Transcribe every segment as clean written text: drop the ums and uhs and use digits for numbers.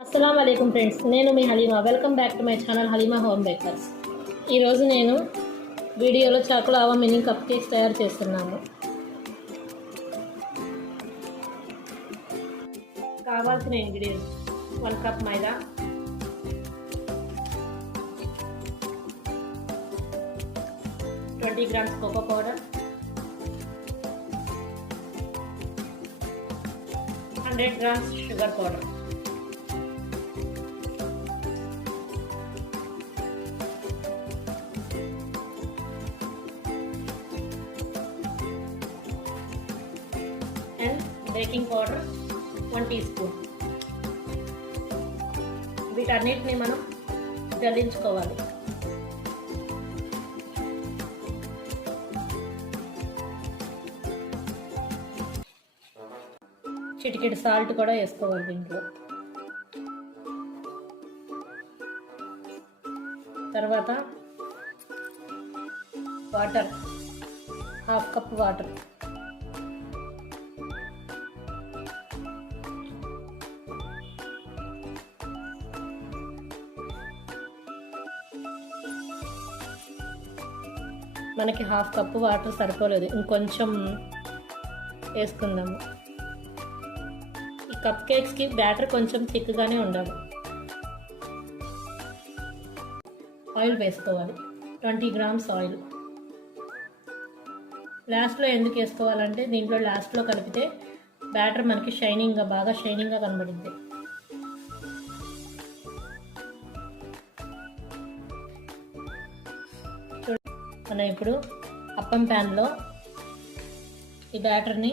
अस्सलाम वालेकुम फ्रेंड्स, నేను మీ Halima. Welcome back to my channel Halima home bakers. ఈరోజు నేను వీడియోలో చాకులావా మినీ కప్ కేక్స్ తయారు చేస్తున్నాను. కావాల్సిన ingredients 1 cup maida, 20 grams cocoa powder, 100 grams sugar powder, and baking powder 1 teaspoon. వీటన్నిటిని మనం జల్లించుకోవాలి. చిటికెడు సాల్ట్ కూడా వేసుకోవాలి దీంట్లో. తర్వాత వాటర్, 1/2 కప్ వాటర్, మనకి 1/2 కప్పు వాటర్ సరిపోలేదు, ఇంకొంచెం వేసుకుందాము. ఈ కప్ కేక్స్కి బ్యాటర్ కొంచెం థిక్గానే ఉండాలి. ఆయిల్ వేసుకోవాలి, 20 గ్రామ్స్ ఆయిల్. లాస్ట్లో ఎందుకు వేసుకోవాలంటే దీంట్లో లాస్ట్లో కలిపితే బ్యాటర్ మనకి బాగా షైనింగ్గా కనబడింది. మనం ఇప్పుడు అప్పం ప్యాన్లో ఈ బ్యాటర్ని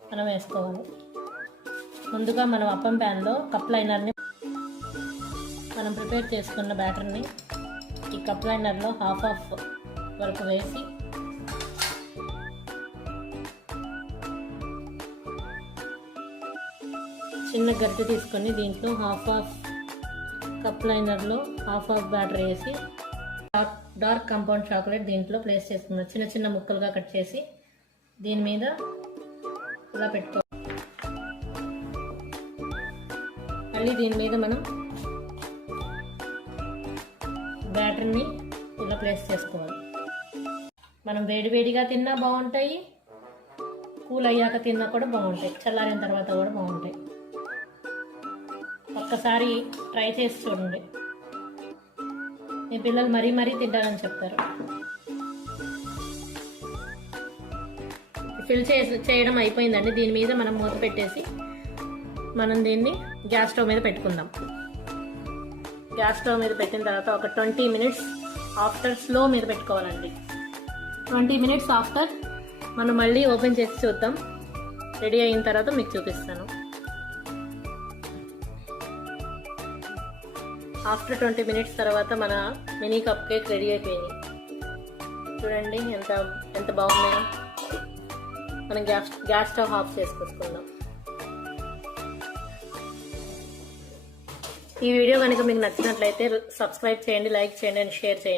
మనం వేసుకోవాలి. ముందుగా మనం అప్పం ప్యాన్లో కప్ లైనర్ని మనం ప్రిపేర్ చేసుకున్న బ్యాటర్ని ఈ కప్ లైనర్లో హాఫ్ వరకు వేసి చిన్న గరిటె తీసుకొని దీంట్లో హాఫ్ కప్ లైనర్లో హాఫ్ బ్యాటర్ వేసి డార్క్ కాంపౌండ్ చాక్లెట్ దీంట్లో ప్లేస్ చేసుకున్నాం. చిన్న చిన్న ముక్కలుగా కట్ చేసి దీని మీద ఇలా పెట్టుకోవాలి. మళ్ళీ దీని మీద మనం బ్యాటర్ని ఇలా ప్లేస్ చేసుకోవాలి. మనం వేడివేడిగా తిన్నా బాగుంటాయి, కూల్ అయ్యాక తిన్నా కూడా బాగుంటాయి, చల్లారిన తర్వాత కూడా బాగుంటాయి. ఒక్కసారి ట్రై చేసి చూడండి, మీ పిల్లలు మరీ తింటారని చెప్తారు. ఫిల్ చేయడం అయిపోయిందండి. దీని మీద మనం మూత పెట్టేసి మనం దీన్ని గ్యాస్ స్టవ్ మీద పెట్టుకుందాం. గ్యాస్ స్టవ్ మీద పెట్టిన తర్వాత ఒక 20 మినిట్స్ ఆఫ్టర్ స్లో మీద పెట్టుకోవాలండి. 20 మినిట్స్ ఆఫ్టర్ మనం మళ్ళీ ఓపెన్ చేసి చూద్దాం. రెడీ అయిన తర్వాత మీకు చూపిస్తాను. ఆఫ్టర్ 20 మినిట్స్ తర్వాత మన మినీ కప్ కేక్ రెడీ అయిపోయింది. చూడండి ఎంత బాగున్నాయో. మనం గ్యాస్ స్టవ్ ఆఫ్ చేసుకుందాం. ఈ వీడియో కనుక మీకు నచ్చినట్లయితే సబ్స్క్రైబ్ చేయండి, లైక్ చేయండి అండ్ షేర్ చేయండి.